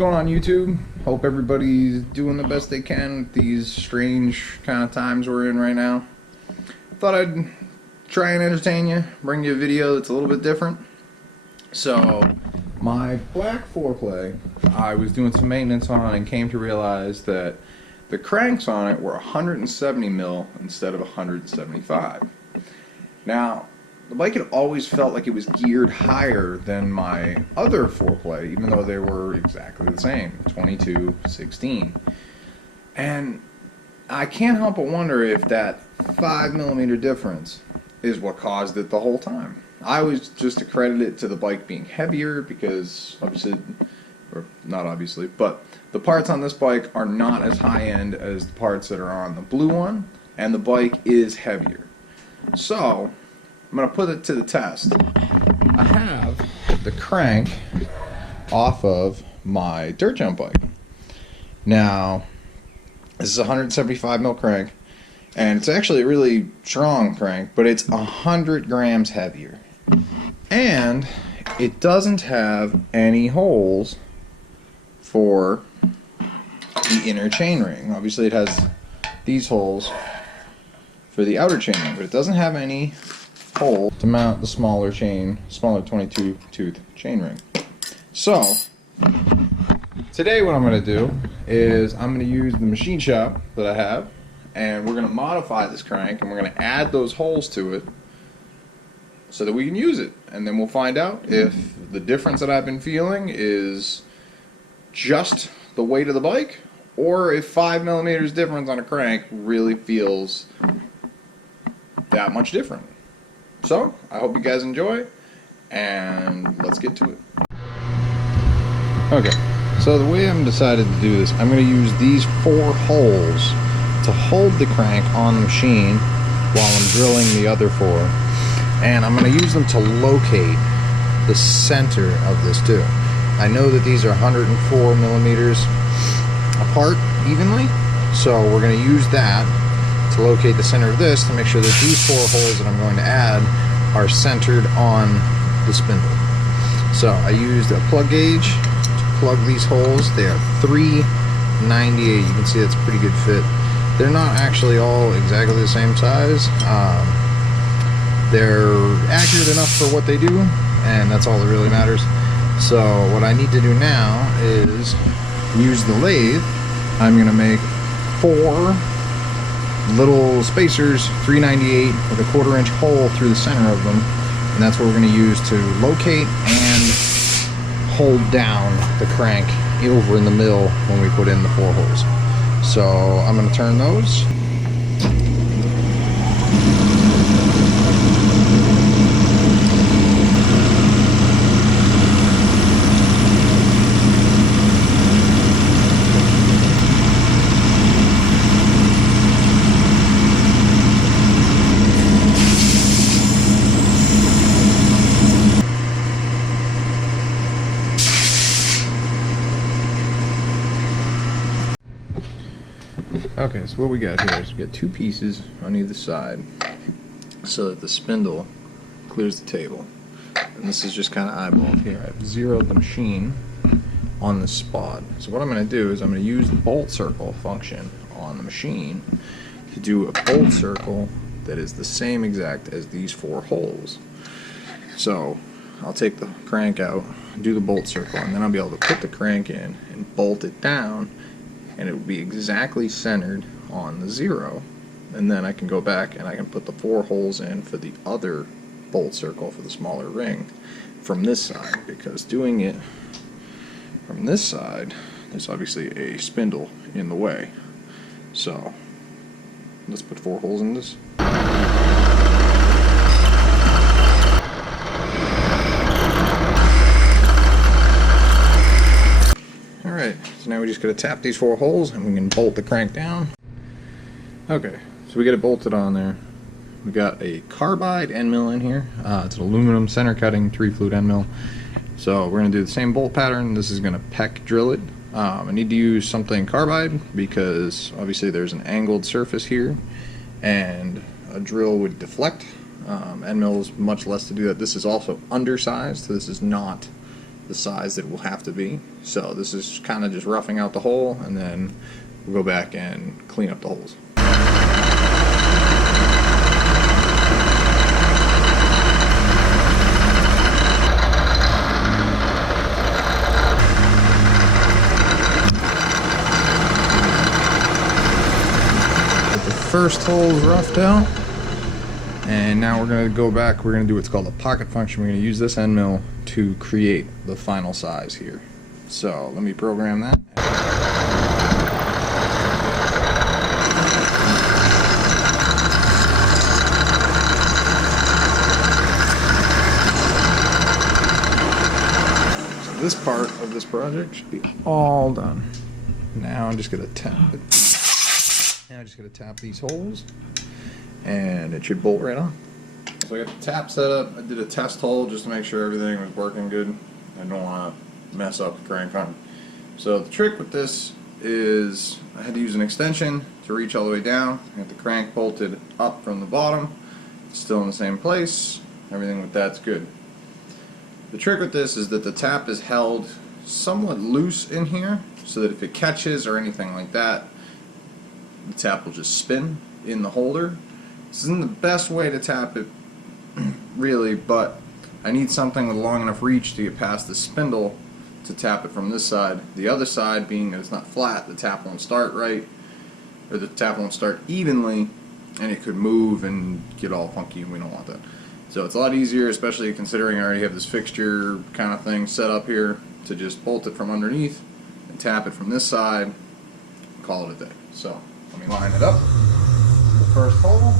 going on YouTube? Hope everybody's doing the best they can with these strange kind of times we're in right now. Thought I'd try and entertain you, bring you a video that's a little bit different. So, my black 4Play, I was doing some maintenance on and came to realize that the cranks on it were 170 mil instead of 175. Now, the bike had always felt like it was geared higher than my other 4Play, even though they were exactly the same, 22, 16. And I can't help but wonder if that 5mm difference is what caused it the whole time. I always just accredit it to the bike being heavier because obviously, or not obviously, but the parts on this bike are not as high-end as the parts that are on the blue one, and the bike is heavier. So, I'm going to put it to the test. I have the crank off of my dirt jump bike. Now, this is a 175mm crank, and it's actually a really strong crank, but it's 100 grams heavier. And it doesn't have any holes for the inner chainring. Obviously it has these holes for the outer chainring, but it doesn't have any hole to mount the smaller 22 tooth chainring. So today what I'm going to do is I'm going to use the machine shop that I have, and we're going to modify this crank and we're going to add those holes to it so that we can use it, and then we'll find out if the difference that I've been feeling is just the weight of the bike, or if 5mm difference on a crank really feels that much different. So, I hope you guys enjoy, and let's get to it. Okay, so the way I'm decided to do this, I'm going to use these 4 holes to hold the crank on the machine while I'm drilling the other 4. And I'm going to use them to locate the center of this too. I know that these are 104mm apart evenly, so we're going to use that to locate the center of this to make sure that these 4 holes that I'm going to add are centered on the spindle. So I used a plug gauge to plug these holes. They are 398. You can see that's a pretty good fit. They're not actually all exactly the same size. They're accurate enough for what they do, and that's all that really matters. So what I need to do now is use the lathe. I'm going to make 4 little spacers, 398 with a 1/4 inch hole through the center of them, and that's what we're going to use to locate and hold down the crank over in the mill when we put in the 4 holes. So I'm going to turn those. Okay, so what we got here is we got 2 pieces on either side so that the spindle clears the table. And this is just kind of eyeballed here. I've zeroed the machine on the spot. So what I'm going to do is I'm going to use the bolt circle function on the machine to do a bolt circle that is the same exact as these 4 holes. So I'll take the crank out, do the bolt circle, and then I'll be able to put the crank in and bolt it down, and it will be exactly centered on the 0. And then I can go back and I can put the 4 holes in for the other bolt circle for the smaller ring from this side, because doing it from this side, there's obviously a spindle in the way. So let's put 4 holes in this. Alright, so now we just gotta tap these 4 holes and we can bolt the crank down. Okay, so we get it bolted on there. We got a carbide end mill in here. It's an aluminum center cutting 3-flute end mill. So we're gonna do the same bolt pattern. This is gonna peck drill it. I need to use something carbide because obviously there's an angled surface here and a drill would deflect. End mill is much less to do that. This is also undersized, so this is not the size that it will have to be. So this is kind of just roughing out the hole, and then we'll go back and clean up the holes. First hole is roughed out, and now we're going to go back. We're going to do what's called a pocket function. We're going to use this end mill to create the final size here. So let me program that. So this part of this project should be all done. Now I'm just going to tap it. Now I'm just going to tap these holes, and it should bolt right on. So I got the tap set up. I did a test hole just to make sure everything was working good. I don't want to mess up the crank on. So the trick with this is I had to use an extension to reach all the way down. I got the crank bolted up from the bottom. It's still in the same place. Everything with that's good. The trick with this is that the tap is held somewhat loose in here, so that if it catches or anything like that, the tap will just spin in the holder. This isn't the best way to tap it, really, but I need something with a long enough reach to get past the spindle to tap it from this side. The other side, being that it's not flat, the tap won't start right, or the tap won't start evenly, and it could move and get all funky, and we don't want that. So it's a lot easier, especially considering I already have this fixture kind of thing set up here, to just bolt it from underneath and tap it from this side and call it a day. So let me line it up. The first hole.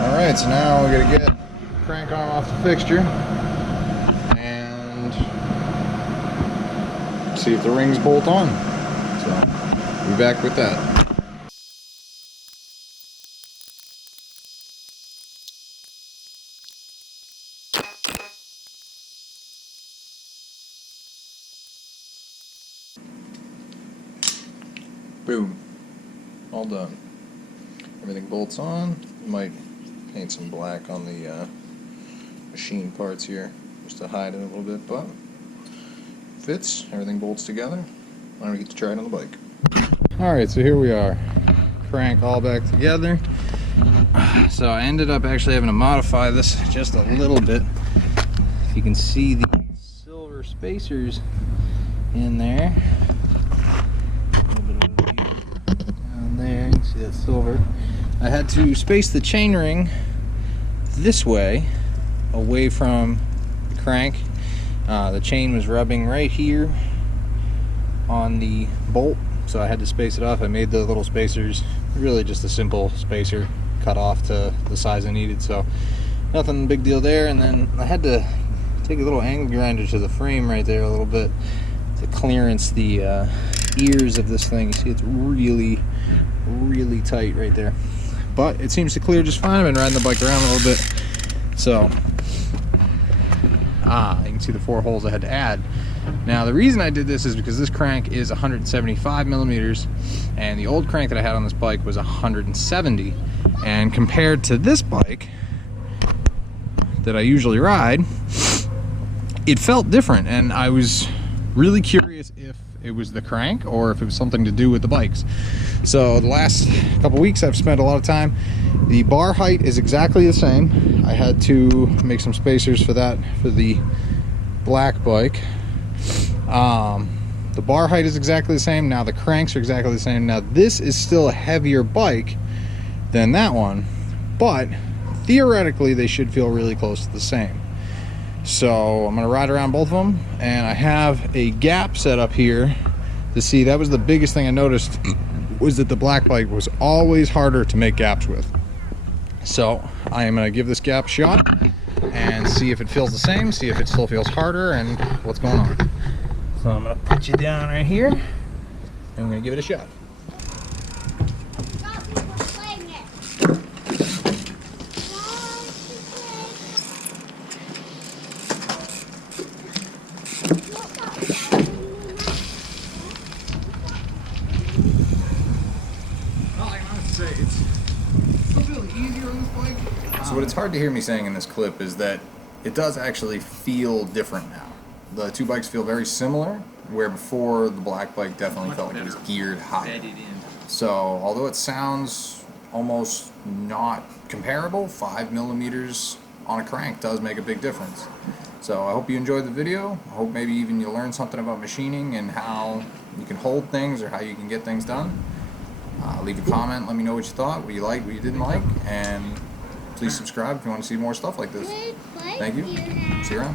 Alright, so now we gotta get the crank arm off the fixture and see if the rings bolt on. So be back with that. Boom. All done. Everything bolts on. Might paint some black on the machine parts here just to hide it a little bit, but fits. Everything bolts together. Now we get to try it on the bike. Alright, so here we are. Crank all back together. So I ended up actually having to modify this just a little bit. If you can see the silver spacers in there. A little bit of down there, you can see that silver. I had to space the chainring this way, away from the crank. The chain was rubbing right here on the bolt, so I had to space it off. I made the little spacers, really just a simple spacer cut off to the size I needed, so nothing big deal there. And then I had to take a little angle grinder to the frame right there a little bit to clearance the ears of this thing. You see it's really tight right there, but it seems to clear just fine. I've been riding the bike around a little bit, so you can see the 4 holes I had to add. Now the reason I did this is because this crank is 175 millimeters and the old crank that I had on this bike was 170, and compared to this bike that I usually ride, it felt different, and I was really curious if it was the crank or if it was something to do with the bikes. So the last couple weeks I've spent a lot of time. The bar height is exactly the same. I had to make some spacers for that for the black bike. The bar height is exactly the same. Now the cranks are exactly the same. Now this is still a heavier bike than that one, but theoretically they should feel really close to the same. So I'm gonna ride around both of them, and I have a gap set up here to see. That was the biggest thing I noticed, was that the black bike was always harder to make gaps with. So I am gonna give this gap a shot and see if it feels the same, see if it still feels harder, and what's going on. So I'm gonna put you down right here, and I'm gonna give it a shot. So what it's hard to hear me saying in this clip is that it does actually feel different now. The two bikes feel very similar, where before the black bike definitely felt like it was geared higher. So although it sounds almost not comparable, 5 millimeters on a crank does make a big difference. So I hope you enjoyed the video. I hope maybe even you learned something about machining and how you can hold things or how you can get things done. Leave a comment, let me know what you thought, what you liked, what you didn't like, and please subscribe if you want to see more stuff like this. Thank you. See you around.